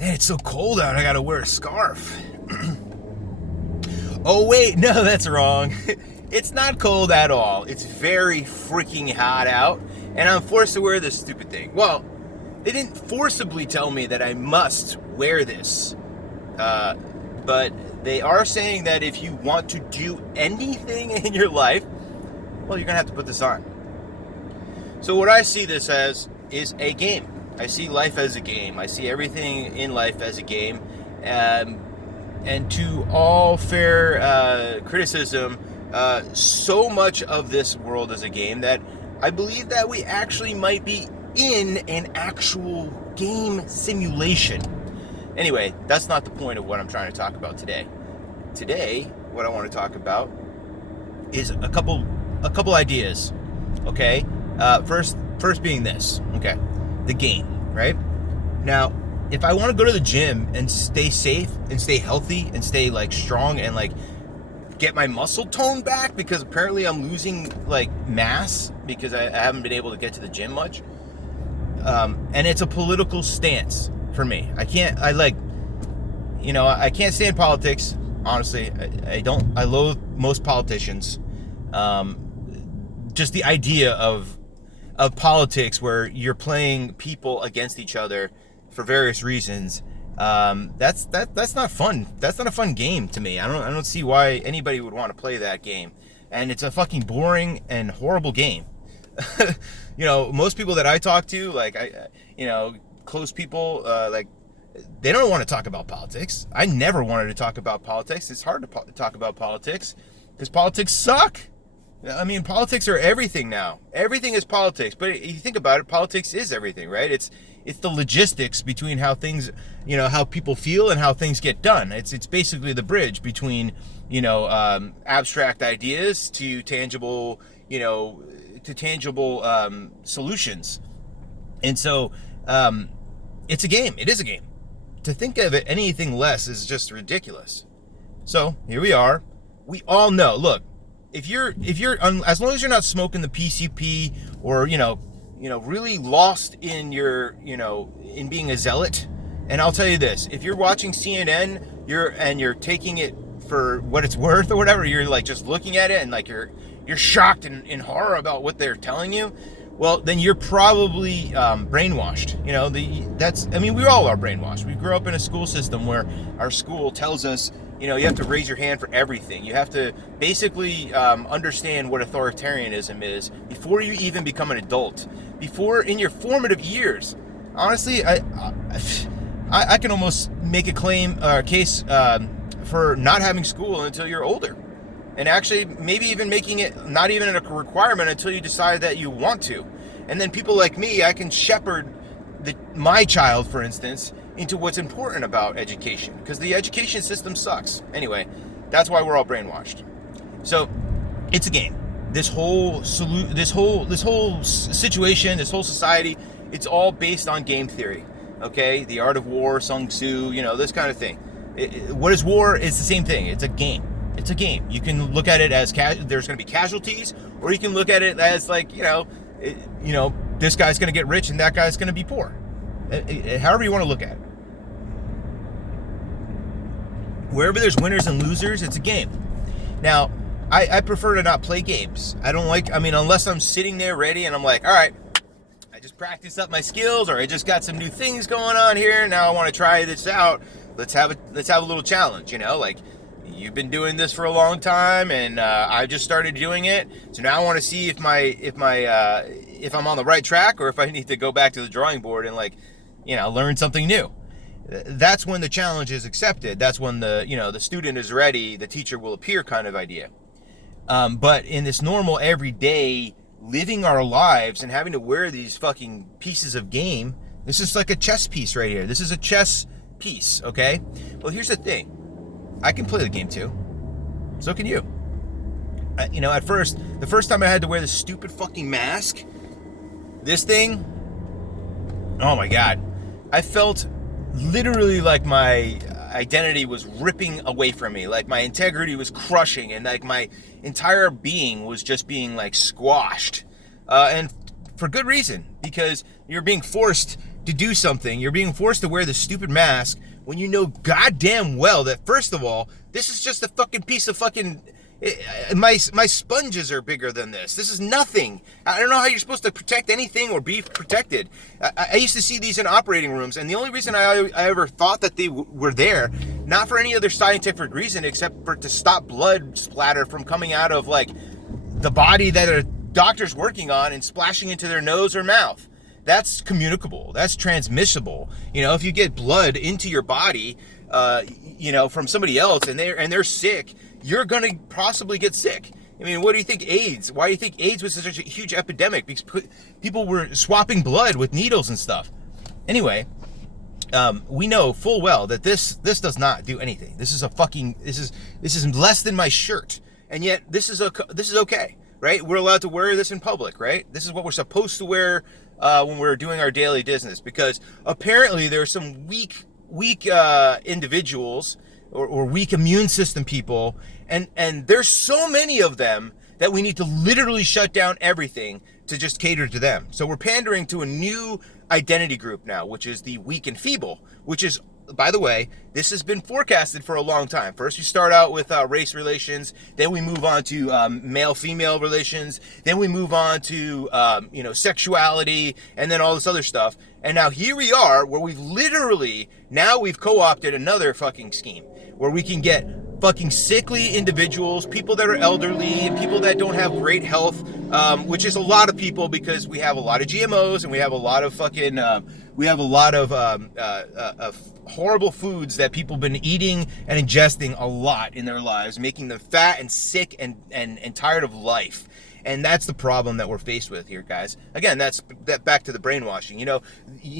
Man, it's so cold out, I gotta wear a scarf. Oh wait, no, that's wrong. It's not cold at all. It's very freaking hot out, and I'm forced to wear this stupid thing. Well, they didn't forcibly tell me that I must wear this, but they are saying that if you want to do anything in your life, well, you're gonna have to put this on. So what I see this as is a game. I see life as a game. I see everything in life as a game. And to all fair criticism, so much of this world is a game that I believe that we actually might be in an actual game simulation. Anyway, that's not the point of what I'm trying to talk about today. Today, what I want to talk about is a couple ideas. Okay, first being this. Okay, the game, right? Now, if I want to go to the gym and stay safe and stay healthy and stay like strong and like get my muscle tone back, because apparently I'm losing like mass because I haven't been able to get to the gym much. And it's a political stance for me. I can't stand politics. Honestly, I loathe most politicians. Just the idea of politics where you're playing people against each other for various reasons. That's not fun. That's not a fun game to me. I don't see why anybody would want to play that game. And it's a fucking boring and horrible game. Most people that I talk to, like close people, like they don't want to talk about politics. I never wanted to talk about politics. It's hard to talk about politics because politics suck. I mean, politics are everything now. Everything is politics. But you think about it, politics is everything, right? It's the logistics between how things, how people feel and how things get done. It's basically the bridge between, abstract ideas to tangible, solutions. And so, it's a game. It is a game. To think of it anything less is just ridiculous. So here we are. We all know. Look, if you're as long as you're not smoking the PCP or really lost in your in being a zealot, and I'll tell you this: if you're watching CNN, you're taking it for what it's worth or whatever, you're like just looking at it and like you're shocked and in horror about what they're telling you. Well, then you're probably brainwashed. We all are brainwashed. We grew up in a school system where our school tells us, you have to raise your hand for everything. You have to basically understand what authoritarianism is before you even become an adult. Before, in your formative years. Honestly, I can almost make a case for not having school until you're older. And actually, maybe even making it not even a requirement until you decide that you want to. And then people like me, I can shepherd my child, for instance, into what's important about education, because the education system sucks. Anyway, that's why we're all brainwashed. So it's a game. This whole situation, this whole society, it's all based on game theory. Okay, the art of war, Sun Tzu, this kind of thing. What is war? It's the same thing. It's a game. It's a game. You can look at it as there's going to be casualties, or you can look at it as like, this guy's going to get rich and that guy's going to be poor. However you want to look at it. Wherever there's winners and losers, it's a game. Now, I prefer to not play games. Unless I'm sitting there ready and I'm like, all right, I just practiced up my skills, or I just got some new things going on here. Now I want to try this out. Let's have a little challenge, like, you've been doing this for a long time, and I just started doing it. So now I want to see if I'm on the right track, or if I need to go back to the drawing board and learn something new. That's when the challenge is accepted. That's when the student is ready. The teacher will appear kind of idea. But in this normal everyday living our lives and having to wear these fucking pieces of game, this is like a chess piece right here. This is a chess piece. Okay. Well, here's the thing. I can play the game too. So can you. The first time I had to wear this stupid fucking mask, this thing, oh my God, I felt literally like my identity was ripping away from me, like my integrity was crushing, and like my entire being was just being like squashed. And for good reason, because you're being forced to do something. You're being forced to wear this stupid mask when you know goddamn well that, first of all, this is just a fucking piece of fucking... My sponges are bigger than this. This is nothing. I don't know how you're supposed to protect anything or be protected. I used to see these in operating rooms, and the only reason I ever thought that they were there, not for any other scientific reason except for to stop blood splatter from coming out of like the body that a doctor's working on and splashing into their nose or mouth. That's communicable. That's transmissible. You know, if you get blood into your body, you know, from somebody else and they're sick, you're going to possibly get sick. I mean, what do you think AIDS? Why do you think AIDS was such a huge epidemic? Because people were swapping blood with needles and stuff. Anyway, we know full well that this does not do anything. This is this is less than my shirt, and yet this is okay, right? We're allowed to wear this in public, right? This is what we're supposed to wear when we're doing our daily business, because apparently there are some weak individuals or weak immune system people, and there's so many of them that we need to literally shut down everything to just cater to them. So we're pandering to a new identity group now, which is the weak and feeble, which is, by the way, this has been forecasted for a long time. First, we start out with race relations, then we move on to male-female relations, then we move on to you know, sexuality, and then all this other stuff. And now here we are, where we've co-opted another fucking scheme, where we can get fucking sickly individuals, people that are elderly, and people that don't have great health, which is a lot of people, because we have a lot of GMOs and we have a lot of fucking, horrible foods that people have been eating and ingesting a lot in their lives, making them fat and sick and tired of life. And that's the problem that we're faced with here, guys. Again, that's back to the brainwashing. You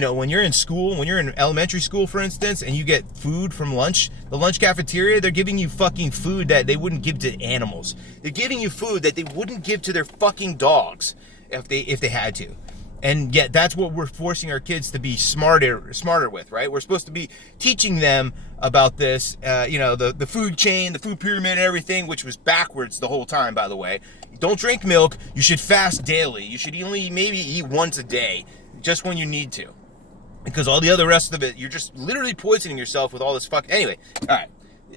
know, when you're in school, when you're in elementary school, for instance, and you get food from lunch, the lunch cafeteria, they're giving you fucking food that they wouldn't give to animals. They're giving you food that they wouldn't give to their fucking dogs if they had to. And yet that's what we're forcing our kids to be smarter with, right? We're supposed to be teaching them about this, you know, the food chain, the food pyramid and everything, which was backwards the whole time, by the way. Don't drink milk. You should fast daily. You should only maybe eat once a day, just when you need to. Because all the other rest of it, you're just literally poisoning yourself with all this Anyway, all right.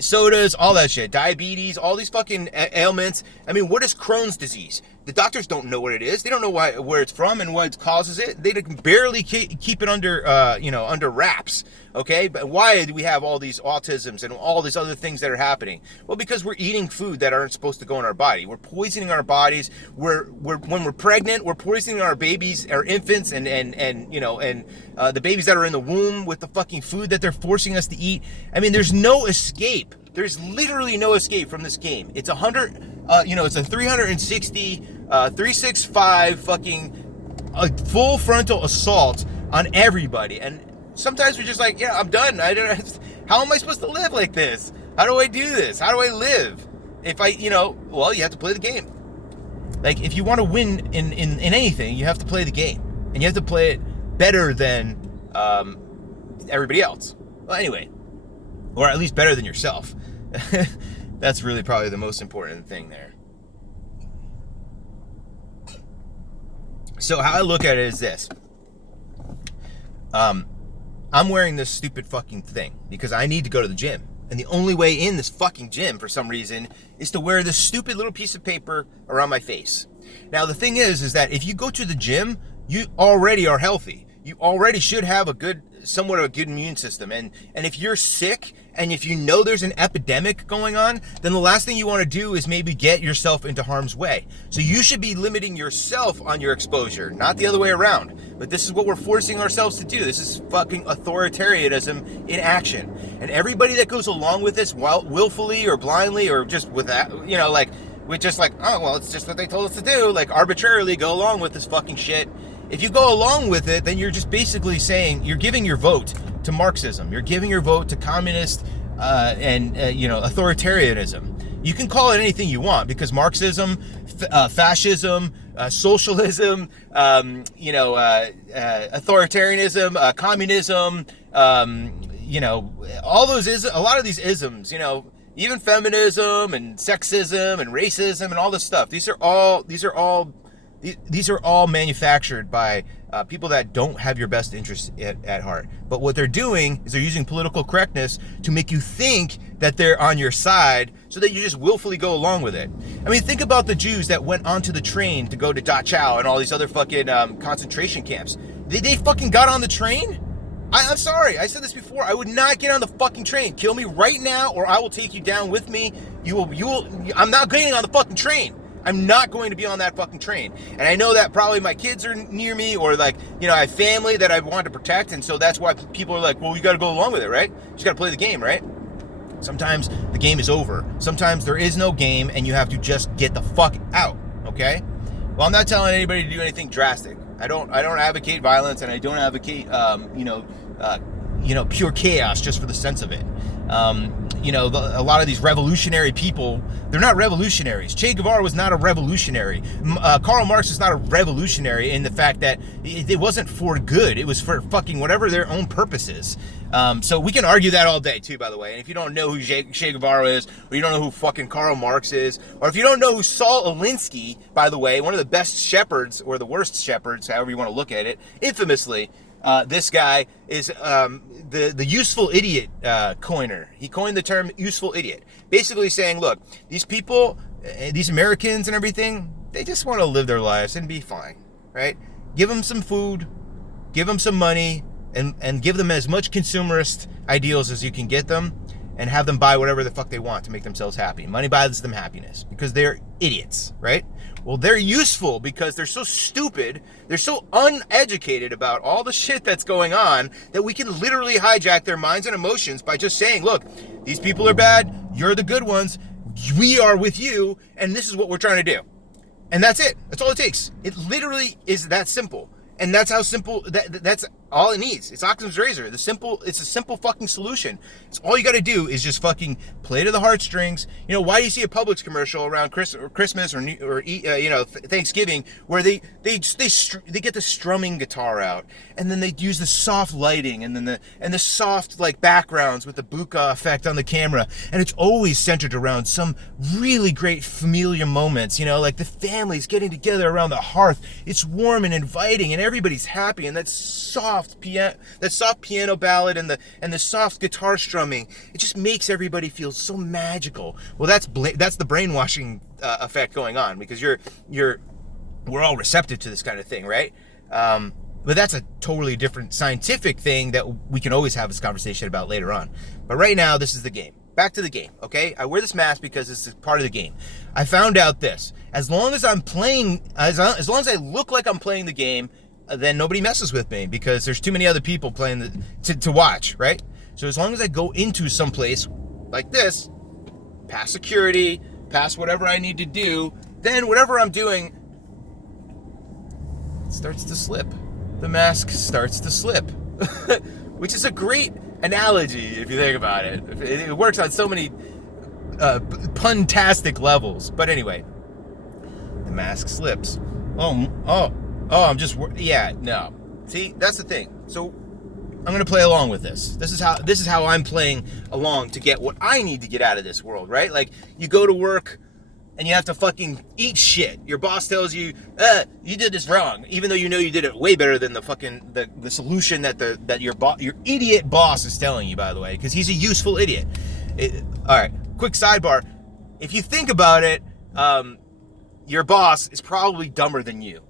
Sodas, all that shit, diabetes, all these fucking ailments. I mean, what is Crohn's disease? The doctors don't know what it is. They don't know where it's from and what causes it. They can barely keep it under, under wraps. Okay, but why do we have all these autisms and all these other things that are happening? Well, because we're eating food that aren't supposed to go in our body. We're poisoning our bodies. When we're pregnant, we're poisoning our babies, our infants, and the babies that are in the womb with the fucking food that they're forcing us to eat. I mean, there's no escape. There's literally no escape from this game. It's it's a 360, 365 fucking full frontal assault on everybody. And sometimes we're just like, yeah, I'm done. How am I supposed to live like this? How do I do this? How do I live? If you have to play the game. Like, if you want to win in anything, you have to play the game. And you have to play it better than everybody else. Well, anyway, or at least better than yourself. That's really probably the most important thing there. So how I look at it is this. I'm wearing this stupid fucking thing because I need to go to the gym. And the only way in this fucking gym, for some reason, is to wear this stupid little piece of paper around my face. Now, the thing is that if you go to the gym, you already are healthy. You already should have somewhat of a good immune system. And if you're sick, and if you know there's an epidemic going on, then the last thing you want to do is maybe get yourself into harm's way. So you should be limiting yourself on your exposure, not the other way around. But this is what we're forcing ourselves to do. This is fucking authoritarianism in action. And everybody that goes along with this willfully or blindly or just with that, it's just what they told us to do, like arbitrarily go along with this fucking shit. If you go along with it, then you're just basically saying you're giving your vote to Marxism. You're giving your vote to communist authoritarianism. You can call it anything you want because Marxism, fascism, socialism, authoritarianism, communism, all those a lot of these isms, even feminism and sexism and racism and all this stuff. These are all These are all manufactured by people that don't have your best interests at heart. But what they're doing is they're using political correctness to make you think that they're on your side so that you just willfully go along with it. I mean, think about the Jews that went onto the train to go to Dachau and all these other fucking concentration camps. They fucking got on the train? I'm sorry, I said this before. I would not get on the fucking train. Kill me right now or I will take you down with me. I'm not getting on the fucking train. I'm not going to be on that fucking train. And I know that probably my kids are near me or like, I have family that I want to protect. And so that's why people are like, well, you got to go along with it, right? You just got to play the game, right? Sometimes the game is over. Sometimes there is no game and you have to just get the fuck out, okay? Well, I'm not telling anybody to do anything drastic. I don't advocate violence and I don't advocate, pure chaos just for the sense of it. A lot of these revolutionary people, they're not revolutionaries. Che Guevara was not a revolutionary. Karl Marx is not a revolutionary in the fact that it wasn't for good. It was for fucking whatever their own purposes. So we can argue that all day too, by the way. And if you don't know who Che Guevara is, or you don't know who fucking Karl Marx is, or if you don't know who Saul Alinsky, by the way, one of the best shepherds, or the worst shepherds, however you want to look at it, infamously, this guy is the useful idiot coiner. He coined the term useful idiot. Basically saying, look, these people, these Americans and everything, they just want to live their lives and be fine, right? Give them some food, give them some money, and give them as much consumerist ideals as you can get them, and have them buy whatever the fuck they want to make themselves happy. Money buys them happiness because they're idiots, right? Well, they're useful because they're so stupid, they're so uneducated about all the shit that's going on that we can literally hijack their minds and emotions by just saying, look, these people are bad, you're the good ones, we are with you, and this is what we're trying to do. And that's it. That's all it takes. It literally is that simple. And that's how simple, that's all it needs. It's Occam's razor. It's a simple fucking solution. It's all you got to do is just fucking play to the heartstrings. Why do you see a Publix commercial around Christmas or Thanksgiving where they get the strumming guitar out and then they use the soft lighting and then the soft like backgrounds with the bokeh effect on the camera, and it's always centered around some really great familiar moments, like the families getting together around the hearth. It's warm and inviting and everybody's happy, and that soft piano ballad and the soft guitar strumming, it just makes everybody feel so magical. Well, that's the brainwashing effect going on, because we're all receptive to this kind of thing, right? But that's a totally different scientific thing that we can always have this conversation about later on. But right now, this is the game. Back to the game, okay? I wear this mask because this is part of the game. I found out this: as long as I'm playing, as long as I look like I'm playing the game, then nobody messes with me because there's too many other people playing to watch, right? So as long as I go into some place like this, past security, past whatever I need to do, then whatever I'm doing starts to slip. The mask starts to slip, which is a great analogy if you think about it. It works on so many puntastic levels. But anyway, the mask slips. No. See, that's the thing. So I'm gonna play along with this. This is how I'm playing along to get what I need to get out of this world, right? Like, you go to work and you have to fucking eat shit. Your boss tells you, you did this wrong, even though you know you did it way better than the solution that your idiot boss is telling you, by the way, because he's a useful idiot. All right, quick sidebar. If you think about it, your boss is probably dumber than you.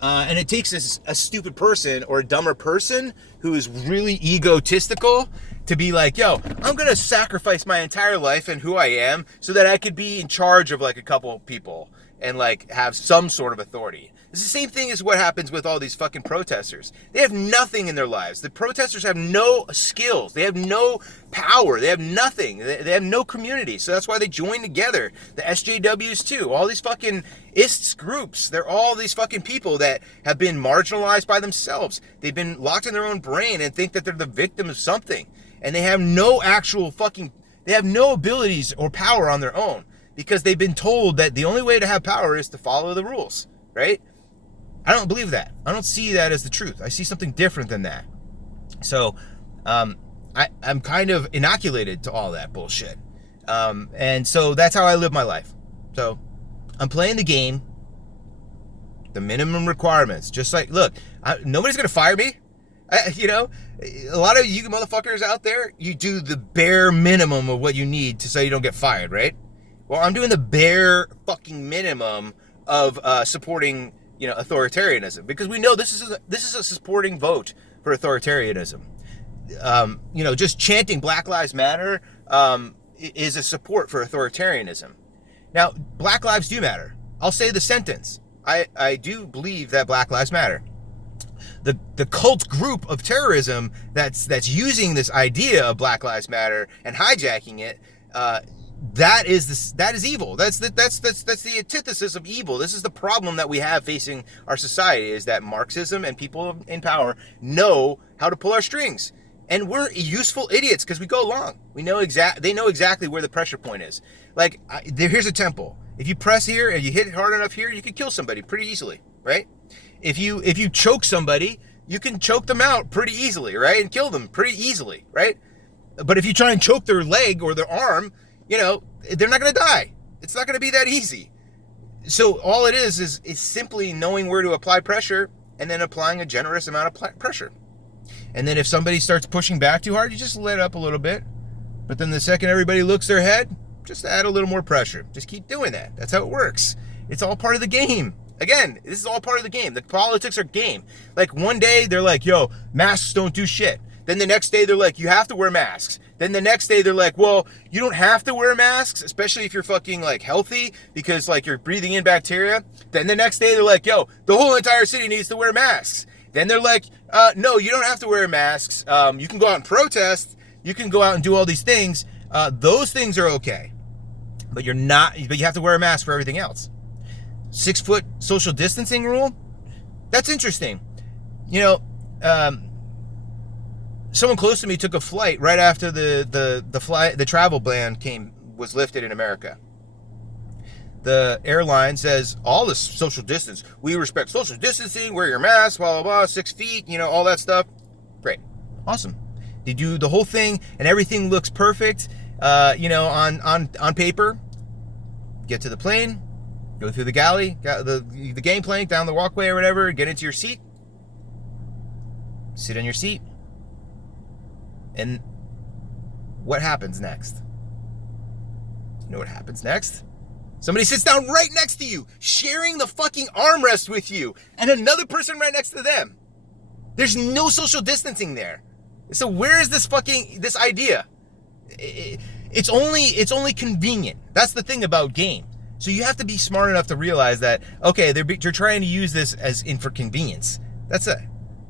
And it takes a stupid person or a dumber person who is really egotistical to be like, yo, I'm going to sacrifice my entire life and who I am so that I could be in charge of like a couple of people and like have some sort of authority. It's the same thing as what happens with all these fucking protesters. They have nothing in their lives. The protesters have no skills. They have no power. They have nothing. They have no community. So that's why they join together. The SJWs too. All these fucking ISTS groups. They're all these fucking people that have been marginalized by themselves. They've been locked in their own brain and think that they're the victim of something. And they have no they have no abilities or power on their own, because they've been told that the only way to have power is to follow the rules, right? I don't believe that. I don't see that as the truth. I see something different than that. So I'm kind of inoculated to all that bullshit. And so that's how I live my life. So I'm playing the game. the minimum requirements. Just like, look, nobody's going to fire me. A lot of you motherfuckers out there, you do the bare minimum of what you need to so you don't get fired, right? Well, I'm doing the bare fucking minimum of supporting, authoritarianism, because we know this is a supporting vote for authoritarianism. Just chanting Black Lives Matter is a support for authoritarianism. Now, Black lives do matter. I'll say the sentence. I do believe that Black Lives Matter. The cult group of terrorism that's using this idea of Black Lives Matter and hijacking it, that is evil. That's the antithesis of evil. This is the problem that we have facing our society, is that Marxism and people in power know how to pull our strings. And we're useful idiots because we go along. They know exactly where the pressure point is. Like, here's a temple. If you press here and you hit it hard enough here, you can kill somebody pretty easily, right? If you choke somebody, you can choke them out pretty easily, right? And kill them pretty easily, right? But if you try and choke their leg or their arm, they're not going to die. It's not going to be that easy. So all it is simply knowing where to apply pressure and then applying a generous amount of pressure. And then if somebody starts pushing back too hard, you just let up a little bit. But then the second everybody looks their head, just add a little more pressure. Just keep doing that. That's how it works. It's all part of the game. Again, this is all part of the game. The politics are game. Like, one day they're like, yo, masks don't do shit. Then the next day they're like, you have to wear masks. Then the next day they're like, well, you don't have to wear masks, especially if you're fucking like healthy, because like you're breathing in bacteria. Then the next day they're like, yo, the whole entire city needs to wear masks. Then they're like, no, you don't have to wear masks. You can go out and protest. You can go out and do all these things. Those things are okay. But you have to wear a mask for everything else. 6 foot social distancing rule? That's interesting. Someone close to me took a flight right after the travel ban was lifted in America. The airline says all this social distance. We respect social distancing. Wear your mask. Blah blah blah. 6 feet. All that stuff. Great, awesome. They do the whole thing, and everything looks perfect. On paper. Get to the plane. Go through the galley, the game plank, down the walkway or whatever, get into your seat, sit on your seat, and what happens next? You know what happens next? Somebody sits down right next to you, sharing the fucking armrest with you, and another person right next to them. There's no social distancing there. So where is this idea? It's only convenient. That's the thing about game. So you have to be smart enough to realize that, okay, they're trying to use this for convenience. That's it.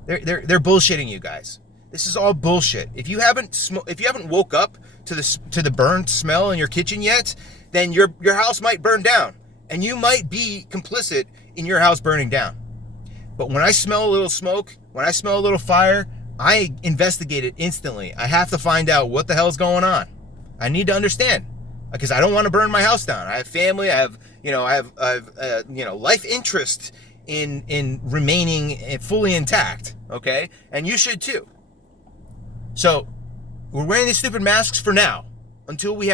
They're bullshitting you guys. This is all bullshit. If you haven't woke up to the burnt smell in your kitchen yet, then your house might burn down, and you might be complicit in your house burning down. But when I smell a little smoke, when I smell a little fire, I investigate it instantly. I have to find out what the hell's going on. I need to understand, because I don't want to burn my house down. I have family. I have life interest in remaining fully intact. Okay, and you should too. So we're wearing these stupid masks for now, until we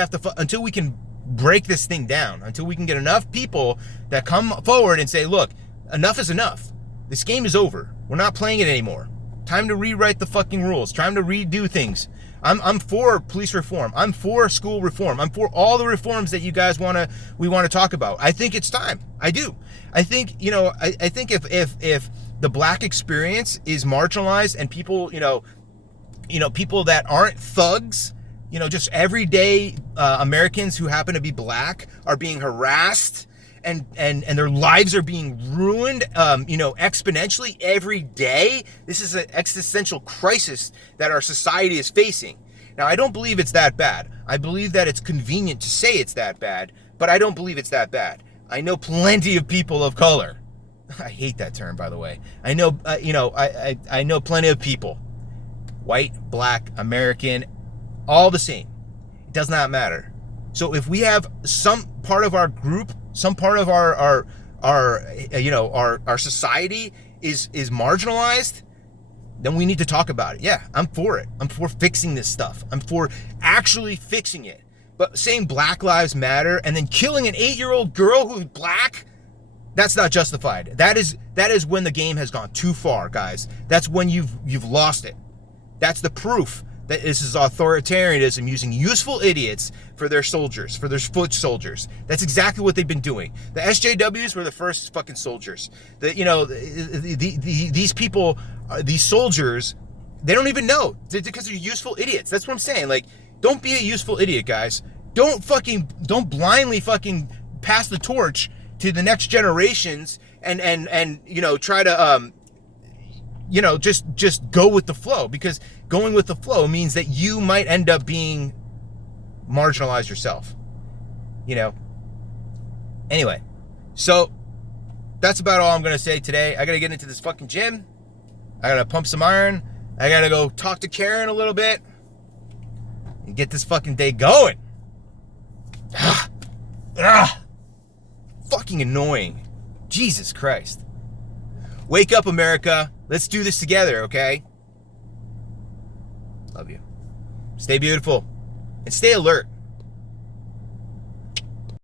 can break this thing down, until we can get enough people that come forward and say, look, enough is enough. This game is over. We're not playing it anymore. Time to rewrite the fucking rules. Time to redo things. I'm for police reform. I'm for school reform. I'm for all the reforms that you guys we want to talk about. I think it's time. I do. I think, I think if the black experience is marginalized, and people, people that aren't thugs, just everyday Americans who happen to be black are being harassed and their lives are being ruined, exponentially every day. This is an existential crisis that our society is facing. Now, I don't believe it's that bad. I believe that it's convenient to say it's that bad, but I don't believe it's that bad. I know plenty of people of color. I hate that term, by the way. I know, I know plenty of people, white, black, American, all the same. It does not matter. So if we have some part of our group, some part of our society is marginalized, then we need to talk about it. Yeah, I'm for it. I'm for fixing this stuff. I'm for actually fixing it. But saying Black Lives Matter and then killing an 8-year-old girl who's black, That's not justified. That is when the game has gone too far, guys. That's when you've lost it. That's the proof that this is authoritarianism using useful idiots for their soldiers, for their foot soldiers. That's exactly what they've been doing. The SJWs were the first fucking soldiers. These people, these soldiers, they don't even know because they're useful idiots. That's what I'm saying. Like, don't be a useful idiot, guys. Don't blindly fucking pass the torch to the next generations and try to just go with the flow, because going with the flow means that you might end up being marginalized yourself. Anyway, so that's about all I'm gonna say today. I gotta get into this fucking gym. I gotta pump some iron. I gotta go talk to Karen a little bit and get this fucking day going. Fucking annoying. Jesus Christ. Wake up, America. Let's do this together, okay? Love you. Stay beautiful and stay alert.